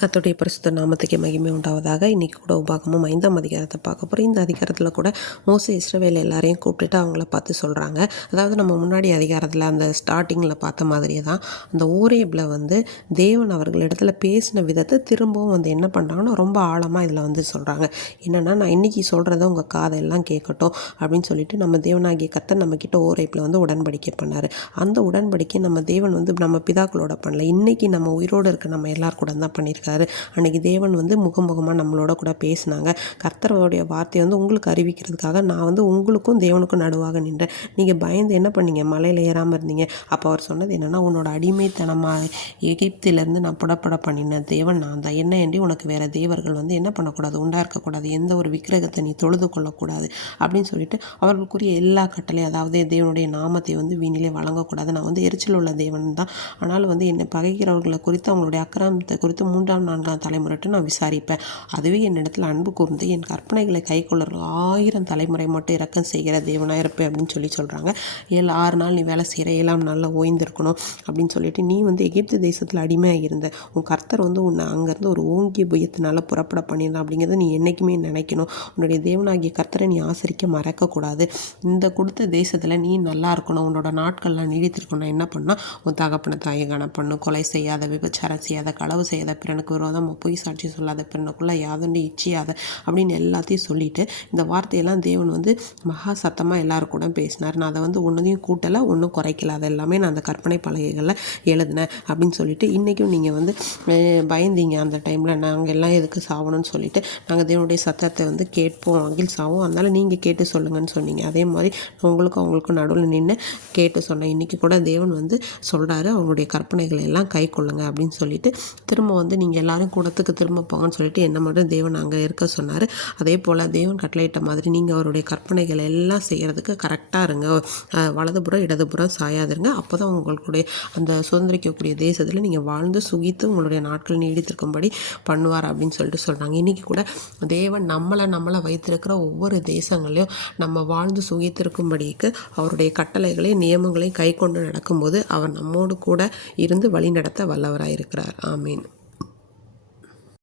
கர்த்தருடைய பரிசுத்த நாமத்துக்கே மகிமை உண்டாவதாக. இன்றைக்கி கூட உபாகமும் 5ஆம் அதிகாரத்தை பார்க்க போகிறோம். இந்த அதிகாரத்தில் கூட மோசே இஸ்ரவேல் எல்லாரையும் கூப்பிட்டுட்டு அவங்கள பார்த்து சொல்கிறாங்க. அதாவது நம்ம முன்னாடி அதிகாரத்தில் அந்த ஸ்டார்டிங்கில் பார்த்த மாதிரியே தான் அந்த ஓரேபில் தேவன் அவர்களிடத்துல பேசின விதத்தை திரும்பவும் என்ன பண்ணுறாங்கன்னா ரொம்ப ஆழமாக இதில் சொல்கிறாங்க. என்னென்னா, நான் இன்றைக்கி சொல்கிறத உங்கள் காதெல்லாம் கேட்கட்டும் அப்படின்னு சொல்லிட்டு நம்ம தேவனாகிய கர்த்தர் நம்மக்கிட்ட ஓரேபில் உடன்படிக்கை பண்ணார். அந்த உடன்படிக்கை நம்ம தேவன் நம்ம பிதாக்களோட பண்ணல, இன்றைக்கி நம்ம உயிரோடு இருக்க நம்ம எல்லார் கூட தான் பண்ணியிருக்காரு. அன்னைக்கு தேவன் முகமுகமாக நம்மளோட கூட பேசினாங்க. கர்த்தருடைய வார்த்தையை உங்களுக்கு அறிவிக்கிறதுக்காக நான் உங்களுக்கும் தேவனுக்கும் நடுவாக நின்றேன். நீங்கள் பயந்து என்ன பண்ணீங்க? மலையில் ஏறாமல் இருந்தீங்க. அப்போ அவர் சொன்னது என்னென்னா, உன்னோட அடிமைத்தனமாக எகிப்திலேருந்து நான் புடப்பட பண்ணின தேவன் நான் தான். என்ன ஏண்டி உனக்கு வேறு தேவர்கள் என்ன பண்ணக்கூடாது, உண்டா இருக்கக்கூடாது, எந்த ஒரு விக்கிரகத்தை நீ தொழுது கொள்ளக்கூடாது அப்படின்னு சொல்லிட்டு அவர்களுக்குரிய எல்லா கட்டளையும், அதாவது தேவனுடைய நாமத்தை வீணிலே வழங்கக்கூடாது. நான் எரிச்சல் உள்ள தேவன் தான். ஆனாலும் என்னை பகைக்கிறவர்களை குறித்து, அவங்களுடைய அக்கிரமத்தை குறித்து 3ஆம் 4ஆம் தலைமுறைட்டு நான் விசாரிப்பேன். அதுவே என்னிடத்தில் அன்பு கூர்ந்து என் கற்பனைகளை கை கொள்ளர்கள் 1000 தலைமுறை மட்டும் இரக்கம் செய்கிற தேவனாக இருப்பேன் அப்படின்னு சொல்கிறாங்க. 6 நாள் நீ வேலை செய்கிற, 7ஆம் நாளில் ஓய்ந்திருக்கணும் அப்படின்னு சொல்லிட்டு, நீ எகிப்து தேசத்தில் அடிமையாக இருந்த உன் கர்த்தர் உன்னை அங்கேருந்து ஒரு ஓங்கிய புயத்தினால புறப்பட பண்ணியிருந்தான் அப்படிங்கிறத நீ என்றைக்குமே நினைக்கணும். உன்னுடைய தேவனாகிய கர்த்தரை நீ ஆசரிக்க மறக்கக்கூடாது. இந்த கொடுத்த தேசத்தில் நீ நல்லா இருக்கணும், உன்னோட நாட்கள்லாம் நீடித்திருக்கணும். என்ன பண்ணால், உன் தகப்பனை தாயை கனப்பண்ணும், கொலை செய்யாத, விபச்சாரம் செய்யாத, களவு செய்யாத, பிறனுக்கு விரோதமாக பொய் சாட்சி சொல்லாத, பிறனுக்குள்ளே யாதொன்று இச்சியாத அப்படின்னு எல்லாத்தையும் சொல்லிட்டு, இந்த வார்த்தையெல்லாம் தேவன் மகா சத்தமாக எல்லாரும் கூட பேசினார். நான் அதை ஒன்றையும் கூட்டலை, ஒன்றும் குறைக்கல, அது எல்லாமே நான் அந்த கற்பனை பலகைகளில் எழுதினேன் அப்படின்னு சொல்லிட்டு, இன்றைக்கும் நீங்கள் பயந்தீங்க அந்த டைமில், நாங்கள் எல்லாம் எதுக்கு சாவணும்னு சொல்லிட்டு, நாங்கள் தேவனுடைய சத்தத்தை கேட்போம், அகில் சாவோம், அதனால் நீங்கள் கேட்டு சொல்லுங்கன்னு சொன்னீங்க. அதே மாதிரி உங்களுக்கும் அவங்களுக்கும் நடுவில் நின்று கேட்டு சொன்னேன். இன்றைக்கி கூட தேவன் சொல்கிறாரு, அவங்களுடைய கற்பனைகளை எல்லாம் கை கொள்ளுங்க அப்படின்னு சொல்லிட்டு, திரும்ப நீங்கள் எல்லாரும் கூடத்துக்கு திரும்ப போங்கன்னு சொல்லிட்டு என்ன மட்டும் தேவன் அங்கே இருக்க சொன்னார். அதே போல் தேவன் கட்டளையிட்ட மாதிரி நீங்கள் அவருடைய கற்பனைகளை எல்லாம் செய்கிறதுக்கு கரெக்டாக இருங்க. வலதுபுறம் இடதுபுறம் சாயாதுருங்க. அப்போ தான் உங்களுடைய அந்த சுதந்திரிக்கக்கூடிய தேசத்தில் நீங்கள் வாழ்ந்து சுகித்து உங்களுடைய நாட்கள் நீடித்திருக்கும்படி பண்ணுவார் அப்படின்னு சொல்லிட்டு சொல்கிறாங்க. இன்றைக்கி கூட தேவன் நம்மளை வைத்திருக்கிற ஒவ்வொரு தேசங்களையும் நம்ம வாழ்ந்து சுகித்திருக்கும்படிக்கு அவருடைய கட்டளைகளையும் நியமங்களையும் கை கொண்டு நடக்கும்போது அவர் நம்மோடு கூட இருந்து வழி நடத்த வல்லவராக இருக்கிறார். ஆமீன்.